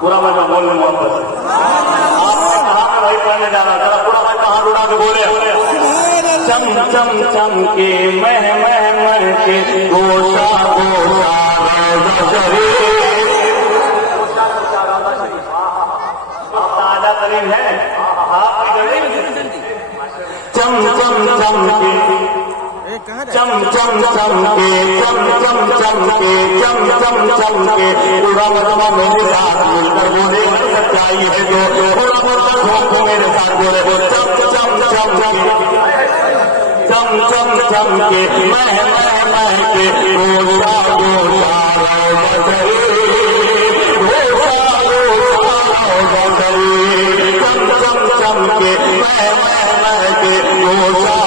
पूरा मैं बोलने मोहब्बत आपने कहा मैं वही पढ़ने जा रहा था। पूरा मैं कहा उड़ा के बोले चम चम चम के मह मह मह के गोशा ताजा तरीन है। चम चम चम के चम चम चम के चम चम चम के चम चम चम के पूरा मतमा मेरे साथ मिलकर बोले सच्चाई है जो मेरे साथ बोले चम चम चम चम चम चम के मह मह मह के गोशा गोशा चम चम चम के मह मह मह के गोशा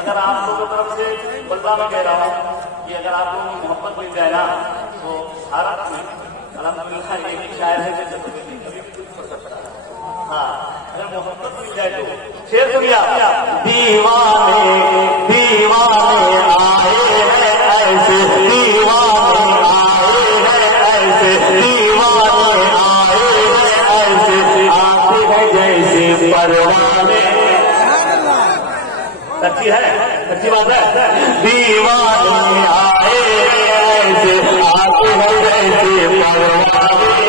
अगर आप लोगों की तरफ से बल्ला में कह रहा हूँ कि अगर आप लोगों को मोहब्बत मिल जाए ना तो भारत में अल्हम्दुलिल्लाह एक ही शायर है जो कभी भी कर सकता है। हाँ, अगर मोहब्बत मिल जाए तो शेर सुनिया, दीवाने दीवाने आए हैं ऐसे, दीवाने आए हैं ऐसे, दीवाने आए हैं ऐसे, आते हैं जैसे परवाने। सच्ची है, सच्ची बात है। दीवाने आए ऐसे, आते हैं जैसे परवाने।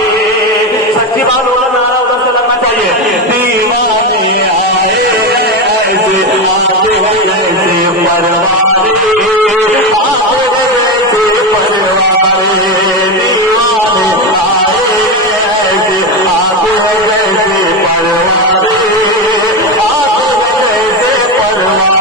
सच्ची बात होगा, नारा उधर से लगना चाहिए। दीवाने आए ऐसे, आते हैं जैसे परवाने, आते हैं जैसे परवाने। दीवाने आए ऐसे, आते हैं जैसे परवाने, आते हैं जैसे परवाने।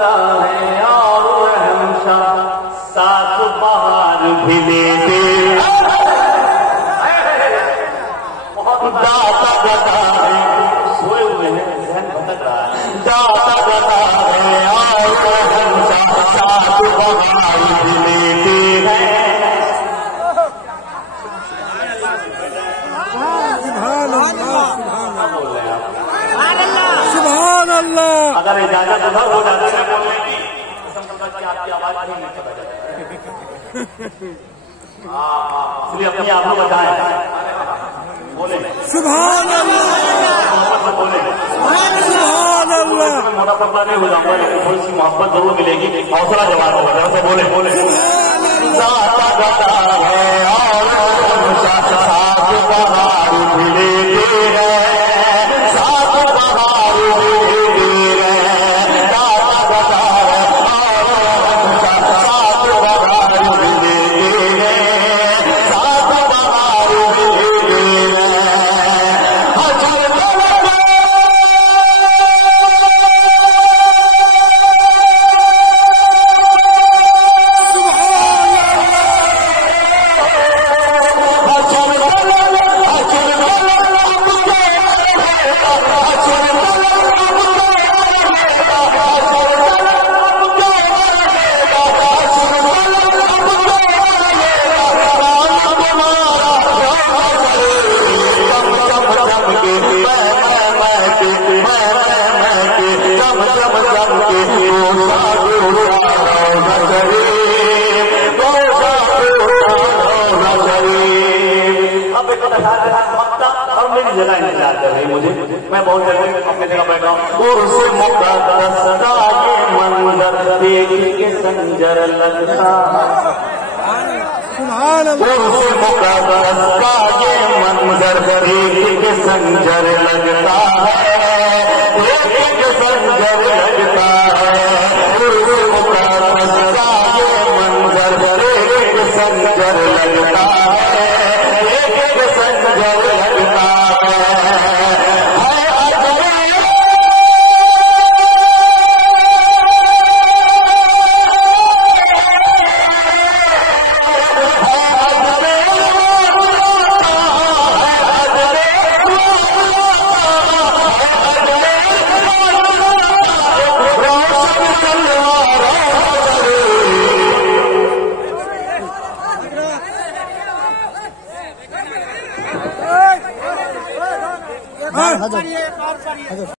जगता है और रहमशा साथ बाहर भी लेते दाता गता है, सोए हुए हैं, ध्यान भटक रहा है, दाता गता है और रहमशा साथ बाहर भी लेते हैं। सुभान अल्लाह। अगर इजाजत उधर हो जाती है बोलने की कसम खुदा की आपकी आवाज नहीं चला जाती, इसलिए अपनी आप को बचाएं, बोले सुभान अल्लाह, बोले सुभान अल्लाह। मोटा पतला नहीं हो जाऊंगा, लेकिन थोड़ी सी मोहब्बत जरूर मिलेगी, हौसला जवाब होगा। तो बोले बोले दाता गता है और रहमशा साथ बाहर भी लेते हैं, साथ बाहर भी लेते हैं, दाता गता है और रहमशा साथ बाहर भी लेते हैं, साथ बाहर भी लेते हैं। और मेरी जगह इंतजार कर रही मुझे, मैं बहुत जल्दी अपनी जगह बैठा हूँ। उर्स मुक़द्दस का ये मंजर देख के संजर लगता, सुभान अल्लाह। उर्स मुक़द्दस का ये मंजर देख के संजर लगता है।